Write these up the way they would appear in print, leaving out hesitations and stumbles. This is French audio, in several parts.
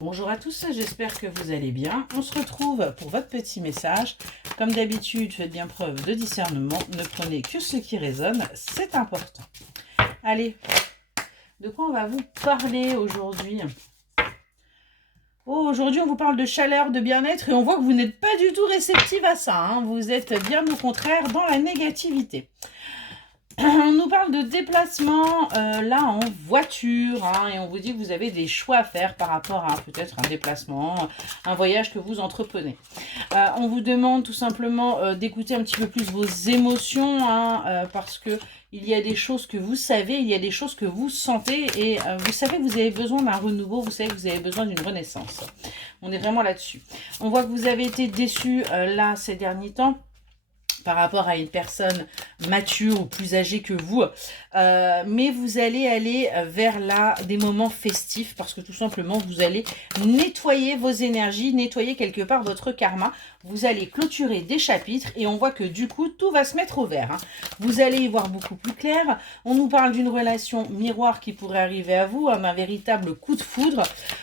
Bonjour à tous, j'espère que vous allez bien. On se retrouve pour votre petit message. Comme d'habitude, faites bien preuve de discernement. Ne prenez que ce qui résonne, c'est important. Allez, de quoi on va vous parler aujourd'hui? Aujourd'hui, on vous parle de chaleur, de bien-être et on voit que vous n'êtes pas du tout réceptive à ça. Hein. Vous êtes bien au contraire dans la négativité. On nous parle de déplacement là en voiture hein, et on vous dit que vous avez des choix à faire par rapport à peut-être un déplacement, un voyage que vous entreprenez. On vous demande tout simplement d'écouter un petit peu plus vos émotions hein, parce que il y a des choses que vous savez, il y a des choses que vous sentez et vous savez que vous avez besoin d'un renouveau, vous savez que vous avez besoin d'une renaissance. On est vraiment là-dessus. On voit que vous avez été déçus là ces derniers temps par rapport à une personne mature ou plus âgée que vous, mais vous allez aller vers là des moments festifs parce que tout simplement vous allez nettoyer vos énergies, nettoyer quelque part votre karma, vous allez clôturer des chapitres et on voit que du coup tout va se mettre au vert. Hein. Vous allez y voir beaucoup plus clair, on nous parle d'une relation miroir qui pourrait arriver à vous, un véritable coup de foudre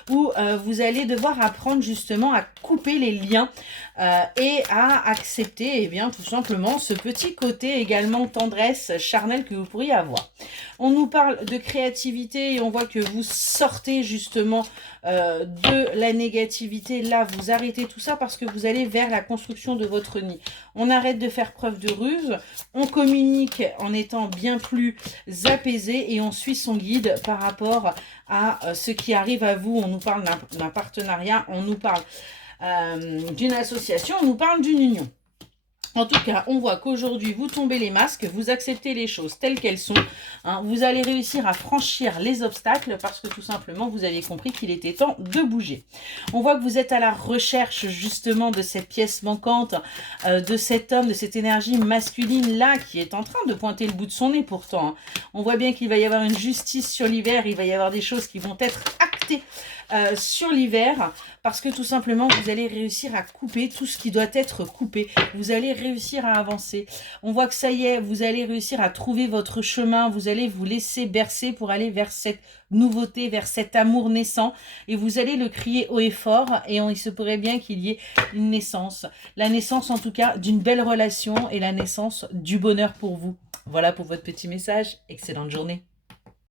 où vous allez devoir apprendre justement à couper les liens et à accepter bien tout simplement ce petit côté également tendresse charnelle que vous pourriez avoir. On nous parle de créativité et on voit que vous sortez justement de la négativité. Là, vous arrêtez tout ça parce que vous allez vers la construction de votre nid. On arrête de faire preuve de ruse, on communique en étant bien plus apaisé et on suit son guide par rapport à ce qui arrive à vous. On nous parle d'un partenariat, on nous parle d'une association, on nous parle d'une union. En tout cas, on voit qu'aujourd'hui, vous tombez les masques, vous acceptez les choses telles qu'elles sont. Hein, vous allez réussir à franchir les obstacles parce que tout simplement, vous avez compris qu'il était temps de bouger. On voit que vous êtes à la recherche justement de cette pièce manquante, de cet homme, de cette énergie masculine-là qui est en train de pointer le bout de son nez pourtant. Hein. On voit bien qu'il va y avoir une justice sur l'hiver, il va y avoir des choses qui vont être actées sur l'hiver parce que tout simplement vous allez réussir à couper tout ce qui doit être coupé, vous allez réussir à avancer, on voit que ça y est, vous allez réussir à trouver votre chemin, vous allez vous laisser bercer pour aller vers cette nouveauté, vers cet amour naissant et vous allez le crier haut et fort et il se pourrait bien qu'il y ait une naissance, la naissance en tout cas d'une belle relation et la naissance du bonheur pour vous. Voilà pour votre petit message, excellente journée.